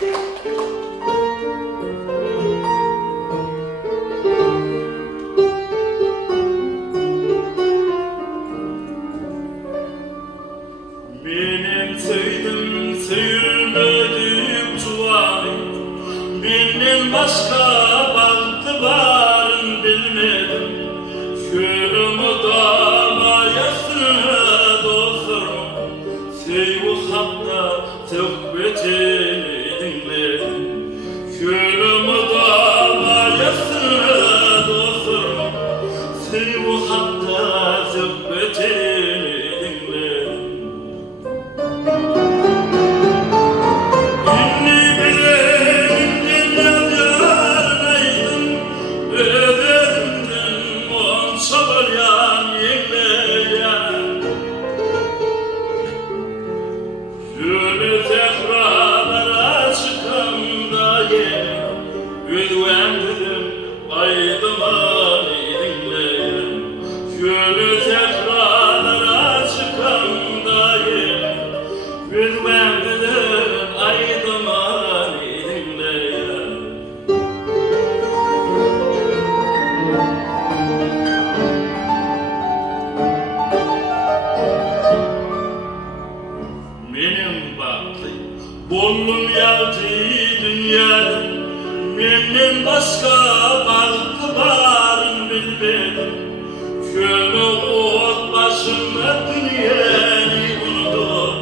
Benim sevdim sevmedim çuvalim, benden başka baktı barın bilmedim. Şölümü dama yasını dostum, sevgi hatta sohbetini dinledim. Şölümü dama yasını dostum, sevgi hatta sohbetini dinledim. Bollum yaldı dünyada, benden başka baktı barın bilmedim. Şöyle ot başımda dünyayı unutup,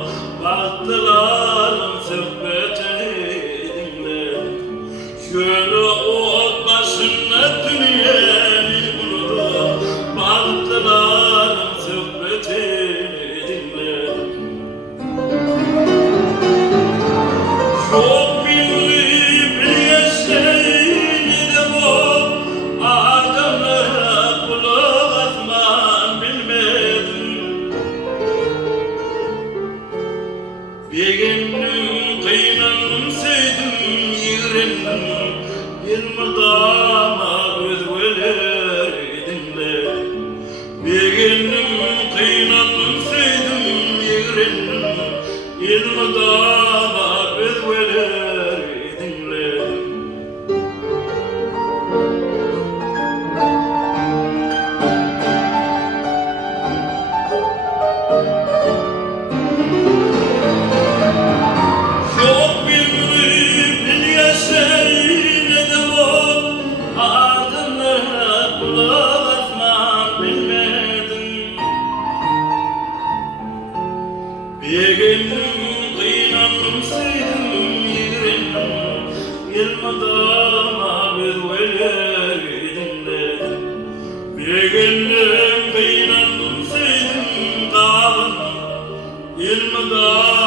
baktıların sohbetini dinledim. Şöyle ot başımda dünyayı unutup, baktıların sohbetini dinledim. Çok bilip bileseydim o adamlara kulak asman bilmedim. Bir günüm kıynandım sevdim yığrendim, bir mırdama özgüler dinledim. Bir günüm kıynandım sevdim yığrendim, bir mırdama özgüler dinledim. Çok bilip bileseydim o adımlara kulak asman bilmedim. Bir günüm kıynandım sevdim yığrendim, yılmadama özgüler dinledim. Bir günüm kıynandım sevdim dağım, yılmadama